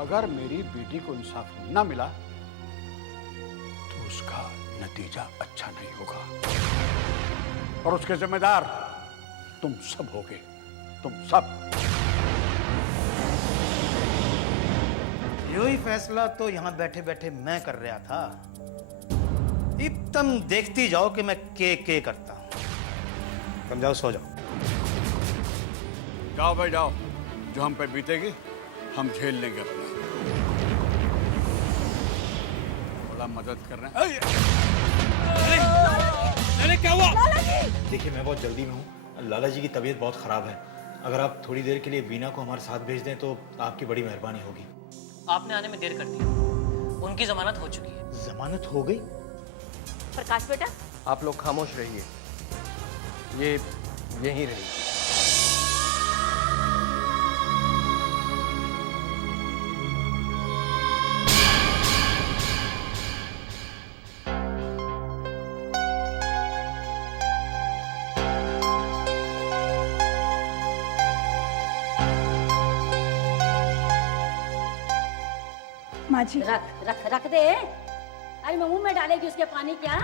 अगर मेरी बेटी को इंसाफ न मिला तो उसका नतीजा अच्छा नहीं होगा और उसके जिम्मेदार तुम सब होगे, तुम सब। यही फैसला तो यहां बैठे बैठे मैं कर रहा था। अब तुम देखती जाओ कि मैं के करता हूं। तुम जाओ, सो जाओ। जाओ भाई जाओ, जो हम पे बीतेगी हम झेल लेंगे अपना। थोड़ा मदद कर रहे हैं। अरे क्या हुआ? देखिए मैं बहुत जल्दी में हूँ, लाला जी की तबीयत बहुत ख़राब है। अगर आप थोड़ी देर के लिए वीना को हमारे साथ भेज दें तो आपकी बड़ी मेहरबानी होगी। आपने आने में देर कर दी, उनकी जमानत हो चुकी है। जमानत हो गई? प्रकाश बेटा, आप लोग खामोश रहिए, ये यहीं रहिए। माँ जी, रख रख रख दे। अरे मैं मुंह में डालेगी उसके पानी क्या?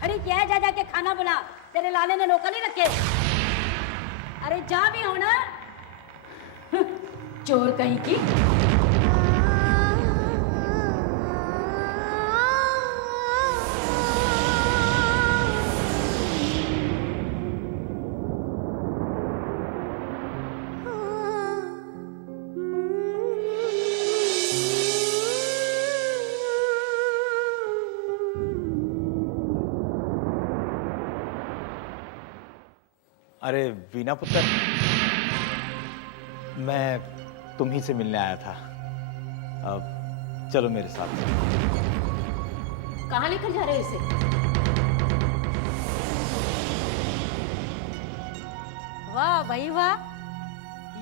खड़ी क्या है, जा जाके खाना बना, तेरे लाले ने नौकर नहीं रखे। अरे जा भी हो ना, चोर कहीं की। अरे वीना पुत्र, मैं तुम्ही से मिलने आया था। अब चलो मेरे साथ। कहाँ लेकर जा रहे हो इसे? वाह भाई वाह,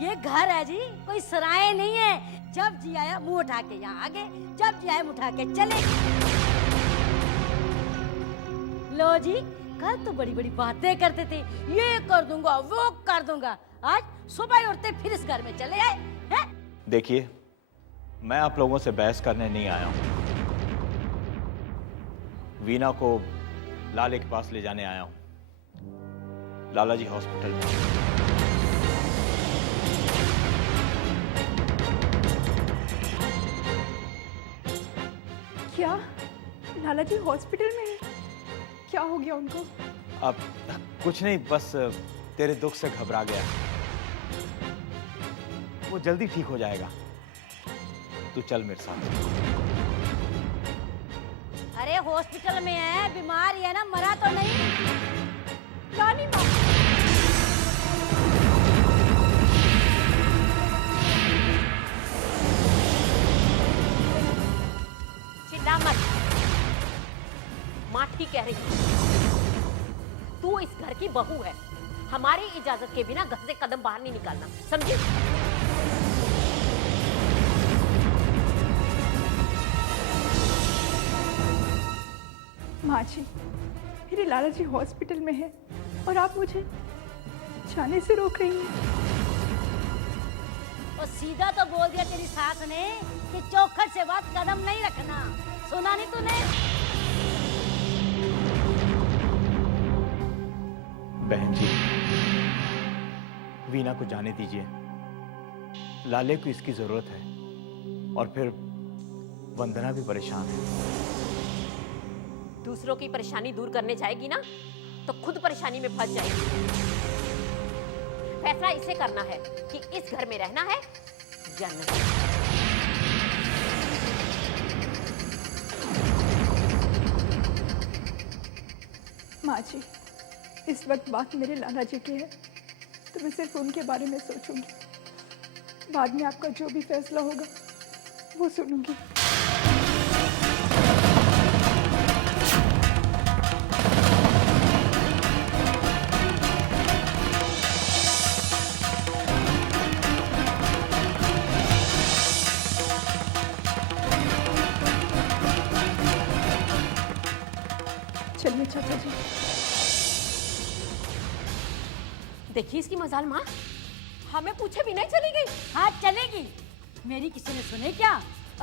ये घर है जी, कोई सराय नहीं है। जब जी आया मुंह उठा के यहाँ आगे, जब जी आया मुंह उठा के चले। लो जी, कल तो बड़ी बड़ी बातें करते थे, ये कर दूंगा वो कर दूंगा, आज सुबह ही उठते फिर इस घर में चले आए हैं? देखिए मैं आप लोगों से बहस करने नहीं आया हूं, वीना को लाले के पास ले जाने आया हूं। लाला जी हॉस्पिटल में। क्या लाला जी हॉस्पिटल में है? क्या हो गया उनको? अब कुछ नहीं, बस तेरे दुख से घबरा गया। वो जल्दी ठीक हो जाएगा, तू चल मेरे साथ। अरे हॉस्पिटल में है, बीमार ही है ना, मरा तो नहीं। नानी माँ, चिल्ला मत, माँ ठीक कह रही है। तू इस घर की बहू है, हमारी इजाजत के बिना घर से कदम बाहर नहीं निकालना, समझी? माँ जी, मेरे लाला जी हॉस्पिटल में है और आप मुझे जाने से रोक रही हैं। और सीधा तो बोल दिया तेरी सास ने कि चौखट से बात कदम नहीं रखना, सुना नहीं तूने? बहन जी, वीना को जाने दीजिए, लाले को इसकी जरूरत है और फिर वंदना भी परेशान है। दूसरों की परेशानी दूर करने जाएगी ना तो खुद परेशानी में फंस जाएगी। फैसला इसे करना है कि इस घर में रहना है या नहीं। माँ जी, इस वक्त बात मेरे लाला जी की है तो मैं सिर्फ उनके बारे में सोचूंगी। बाद में आपका जो भी फैसला होगा वो सुनूंगी। चलिए चाचा जी। देखिए इसकी मजाल माँ, हमें पूछे भी नहीं चली गई। हाँ चलेगी, मेरी किसी ने सुने क्या?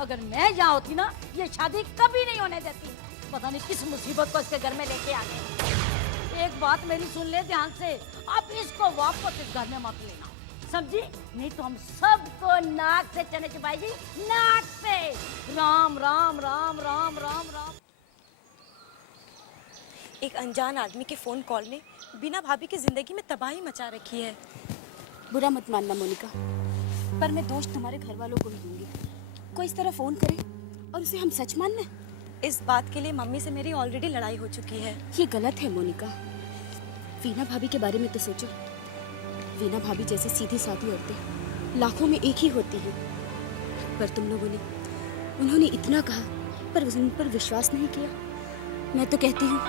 अगर मैं यहाँ होती ना, ये शादी कभी नहीं होने देती। पता नहीं किस मुसीबत को इसके घर में लेके आ गए। एक बात मेरी सुन ले ध्यान से, अब इसको वापस इस घर में मत लेना, समझी? नहीं तो हम सबको नाक से चने चबाएगी, नाक से। राम राम राम राम राम राम। एक अनजान आदमी के फोन कॉल ने बिना भाभी की जिंदगी में तबाही मचा रखी है। बुरा मत मानना मोनिका, पर मैं दोष तुम्हारे घर वालों को ही दूंगी। कोई इस तरह फोन करे और उसे हम सच मान लें? इस बात के लिए मम्मी से मेरी ऑलरेडी लड़ाई हो चुकी है। ये गलत है मोनिका। वीना भाभी के बारे में तो सोचो। वीना भाभी जैसी सीधी सादी औरतें लाखों में एक ही होती हैं, पर तुम लोगों ने उन्होंने इतना कहा पर उन पर विश्वास नहीं किया। मैं तो कहती हूँ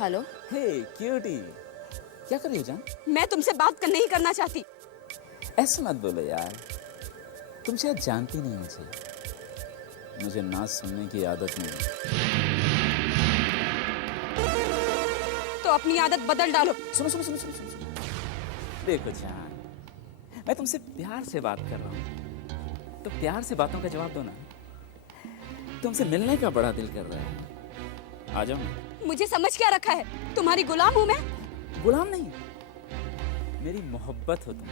हेलो। हे क्यूटी, क्या कर रही हो जान? मैं तुमसे बात नहीं करना चाहती। ऐसे मत बोलो यार, तुम शायद जानती नहीं मुझे ना सुनने की आदत नहीं है। तो अपनी आदत बदल डालो। सुनो सुनो सुनो सुनो सुनो, सुनो। देखो जान, मैं तुमसे प्यार से बात कर रहा हूँ, तो प्यार से बातों का जवाब दो ना। तुमसे मिलने का बड़ा दिल कर रहा है, आ जाओ ना। मुझे समझ क्या रखा है? तुम्हारी गुलाम हूँ मैं? गुलाम नहीं, मेरी मोहब्बत हो तुम।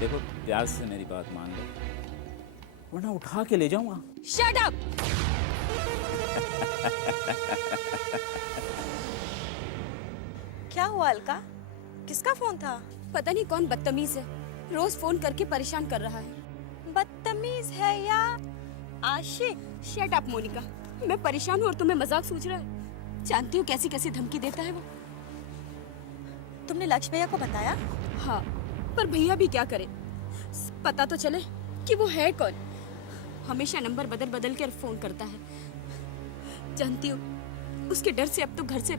देखो प्यार से मेरी बात मान लो, वरना उठा के ले जाऊंगा। Shut up! क्या हुआ अलका? किसका फोन था? पता नहीं कौन बदतमीज है, रोज फोन करके परेशान कर रहा है। बदतमीज है या आशिक? शट अप मोनिका, मैं परेशान हूँ और तुम्हें मजाक सूझ रहा है। जानती हूँ कैसी कैसी धमकी देता है वो। तुमने लक्ष्य भैया को बताया? हाँ, पर भैया भी क्या करे, पता तो चले कि वो है कौन। हमेशा नंबर बदल बदल कर फोन करता है। जानती हूँ उसके डर से अब तो घर से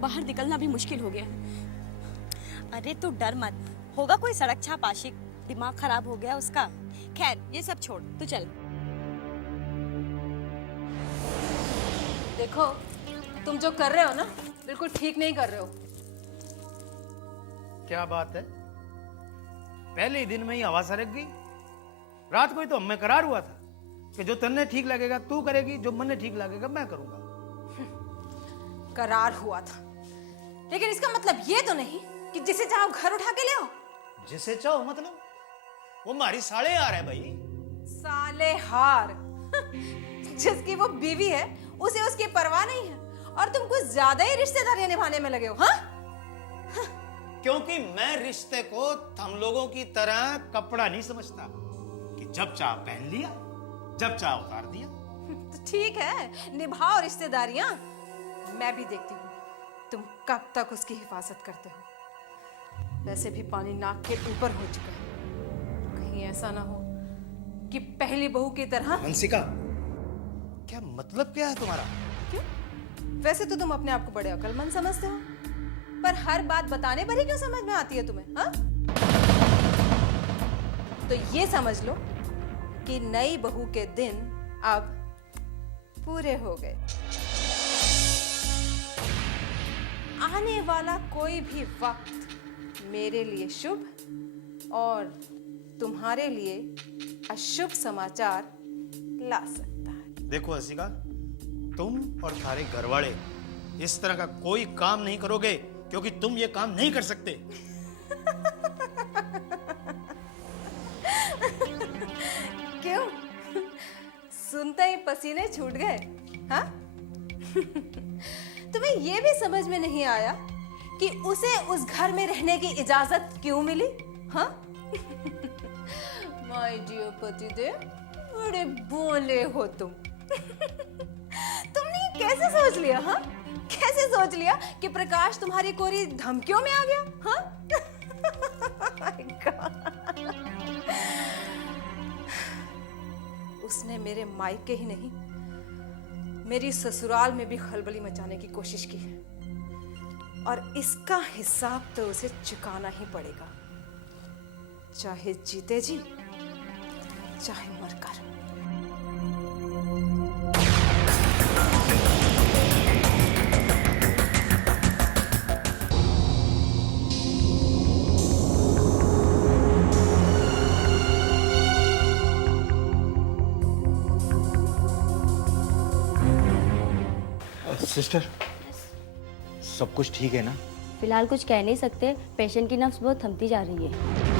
बाहर निकलना भी मुश्किल हो गया है। अरे तू डर मत, होगा कोई सड़क छाप आशिक, दिमाग खराब हो गया उसका। खैर ये सब छोड़, तू चल। देखो, तुम जो कर रहे हो ना, बिल्कुल ठीक नहीं कर रहे हो। क्या बात है? पहले ही दिन में ही हवा सरक गई। रात को ही तो हमें करार हुआ था कि जो तन्ने ठीक लगेगा तू करेगी, जो मन्ने ठीक लगेगा मैं करूंगा। करार हुआ था, लेकिन इसका मतलब ये तो नहीं कि जिसे चाहो घर उठा के ले आओ। जिसे चाहो मतलब? वो हमारी साले हार है भाई। साले हार? जिसकी वो बीवी है उसे उसकी परवाह नहीं है, और तुम कुछ ज्यादा ही रिश्तेदारियां निभाने में लगे हो। हाँ? क्योंकि मैं रिश्ते को हम लोगों की तरह कपड़ा नहीं समझता कि जब चाह पहन लिया, जब चाह उतार दिया। तो ठीक है, निभाओ रिश्तेदारियां। मैं भी देखती हूँ तुम कब तक उसकी हिफाजत करते हो। वैसे भी पानी नाक के ऊपर हो चुका है, कहीं ऐसा ना हो कि पहली बहू की तरह। हंसिका, क्या मतलब क्या है तुम्हारा? क्यों? वैसे तो तुम अपने आप को बड़े अक्लमंद समझते हो, पर हर बात बताने पर ही क्यों समझ में आती है तुम्हें? हाँ? तो ये समझ लो कि नई बहू के दिन अब पूरे हो गए। आने वाला कोई भी वक्त मेरे लिए शुभ और तुम्हारे लिए अशुभ समाचार ला सकता है। देखो हंसिका, तुम और थारे घर वाले इस तरह का कोई काम नहीं करोगे, क्योंकि तुम ये काम नहीं कर सकते। क्यों? सुनते ही पसीने छूट गए? हाँ? तुम्हें ये भी समझ में नहीं आया कि उसे उस घर में रहने की इजाजत क्यों मिली? हाँ? माय डियर पतिदेव, बड़े भोले हो तुम। तुमने ये कैसे सोच लिया? हाँ, कैसे सोच लिया कि प्रकाश तुम्हारी कोरी धमकियों में आ गया? हाँ? My God. उसने मेरे मायके ही नहीं, मेरी ससुराल में भी खलबली मचाने की कोशिश की है, और इसका हिसाब तो उसे चुकाना ही पड़ेगा, चाहे जीते जी चाहे मरकर। सिस्टर, सब कुछ ठीक है ना? फिलहाल कुछ कह नहीं सकते, पेशेंट की नब्ज बहुत थमती जा रही है।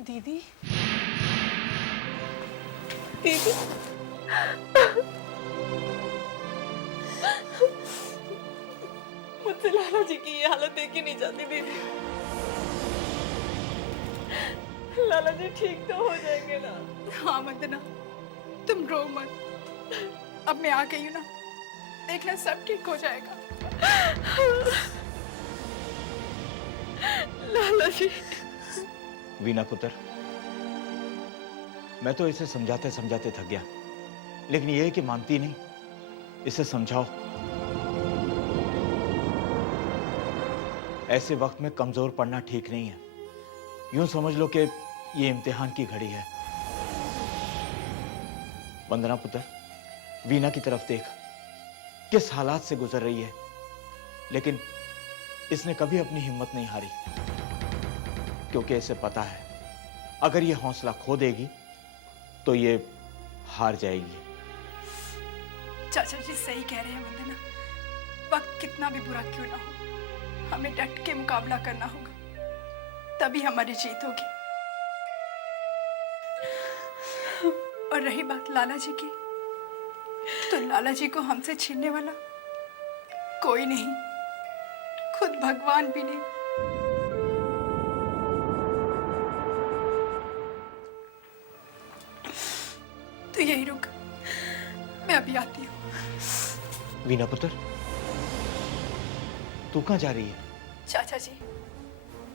दीदी, दीदी, मुझसे लाला जी की ये हालत देखी नहीं जाती दीदी। लाला जी ठीक तो हो जाएंगे ना? हाँ वंदना, तुम रो मत। अब मैं आ गई हूँ ना, देखना सब ठीक हो जाएगा। लाला जी। वीना पुत्र, मैं तो इसे समझाते समझाते थक गया, लेकिन ये है कि मानती नहीं। इसे समझाओ। ऐसे वक्त में कमजोर पड़ना ठीक नहीं है। यूं समझ लो कि ये इम्तिहान की घड़ी है। वंदना पुत्र, वीना की तरफ देख, किस हालात से गुजर रही है, लेकिन इसने कभी अपनी हिम्मत नहीं हारी, क्योंकि इसे पता है अगर ये हौसला खो देगी तो ये हार जाएगी। चाचा जी सही कह रहे हैं वंदना, वक्त कितना भी बुरा क्यों ना हो, हमें डट के मुकाबला करना होगा, तभी हमारी जीत होगी। और रही बात लाला जी की, तो लाला जी को हमसे छीनने वाला कोई नहीं, खुद भगवान भी नहीं। तो यही रुक, मैं अभी आती हूँ। वीना पुत्र, तू कहाँ जा रही है? चाचा जी,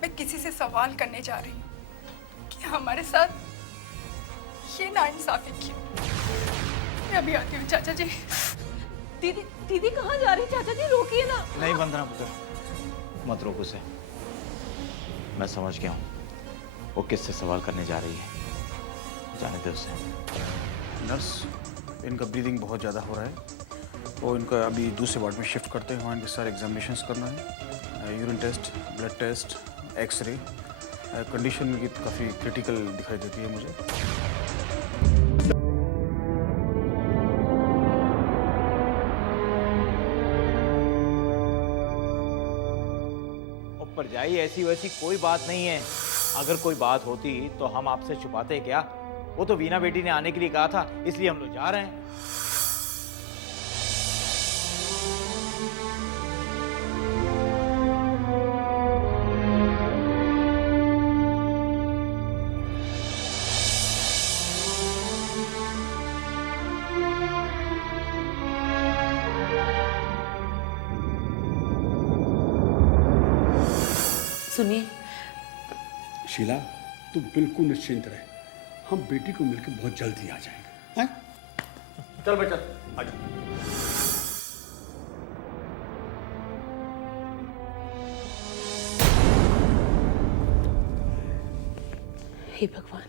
मैं किसी से सवाल करने जा रही हूँ कि हमारे साथ ये नाइंसाफी क्यों। मैं अभी आती हूँ चाचा जी। दीदी, दीदी कहाँ जा रही? चाचा जी रोकिए ना। नहीं वंदना पुत्र, मत रोक उसे। मैं समझ गया हूँ वो किससे सवाल करने जा रही है, जाने दे उसे। नर्स, इनका ब्रीदिंग बहुत ज़्यादा हो रहा है, और इनका अभी दूसरे वार्ड में शिफ्ट करते हैं। वहाँ इनके सारे एग्जामिनेशंस करना है, urine test, blood test, X-ray. Condition इनकी काफ़ी क्रिटिकल दिखाई देती है मुझे। ऊपर जाइए, ऐसी वैसी कोई बात नहीं है। अगर कोई बात होती तो हम आपसे छुपाते क्या? वो तो वीना बेटी ने आने के लिए कहा था, इसलिए हम लोग जा रहे हैं। सुनिए शीला, तुम बिल्कुल निश्चिंत रहे, हम बेटी को मिलकर बहुत जल्दी आ जाएंगे। हैं? चल बेटा, आजा। हे भगवान,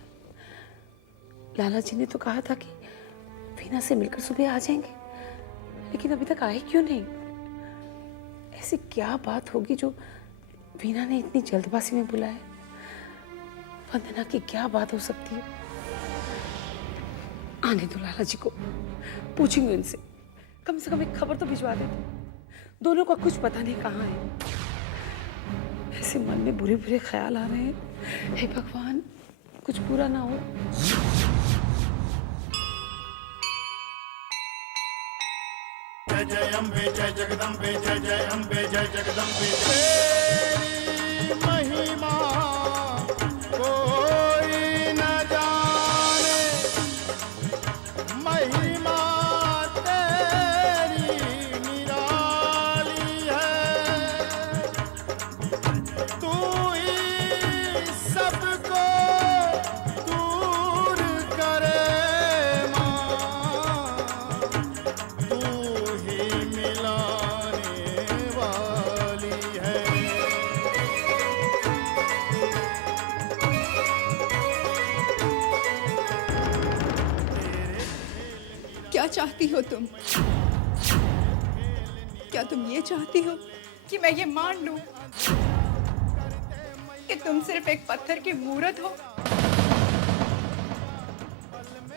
लाला जी ने तो कहा था कि वीना से मिलकर सुबह आ जाएंगे, लेकिन अभी तक आए क्यों नहीं? ऐसी क्या बात होगी जो वीना ने इतनी जल्दबाजी में बुलाया? वंदना की क्या बात हो सकती है? आने दो लाला जी को, पूछेंगे उनसे, कम से कम एक खबर तो भिजवा देते। दोनों का कुछ पता नहीं कहाँ है। ऐसे मन में बुरे बुरे ख्याल आ रहे हैं। हे भगवान, कुछ बुरा ना हो। जय जय अम्बे, जय जगदम्बे, जय जय अम्बे, जय जगदम्बे। महिमा कोई न जाने, क्या चाहती हो तुम? क्या तुम ये चाहती हो कि मैं ये मान लूं कि तुम सिर्फ एक पत्थर की मूर्त हो,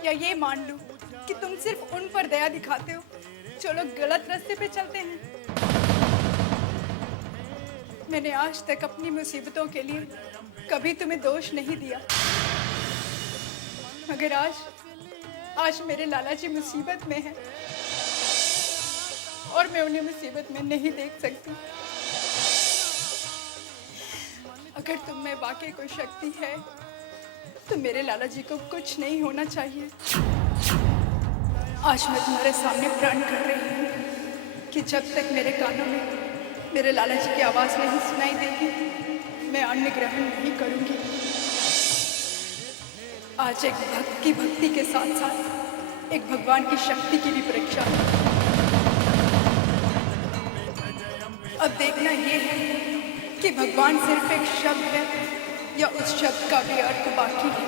या ये मान लूं कि तुम सिर्फ उन पर दया दिखाते हो जो लोग गलत रास्ते पे चलते हैं? मैंने आज तक अपनी मुसीबतों के लिए कभी तुम्हें दोष नहीं दिया, मगर आज मेरे लाला जी मुसीबत में हैं और मैं उन्हें मुसीबत में नहीं देख सकती। अगर तुम में वाकई कोई शक्ति है तो मेरे लाला जी को कुछ नहीं होना चाहिए। आज मैं तुम्हारे सामने प्रण कर रही हूँ कि जब तक मेरे कानों में मेरे लाला जी की आवाज़ नहीं सुनाई देगी, मैं अन्न ग्रहण नहीं करूँगी। आज एक भक्त की भक्ति के साथ साथ एक भगवान की शक्ति की भी परीक्षा है। अब देखना ये है कि भगवान सिर्फ एक शब्द है या उस शब्द का भी अर्थ बाकी है।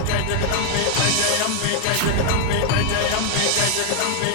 जय जगदम्बे जय जय अम्बे जय जगदम्बे जय जय अम्बे जय जगदम्बे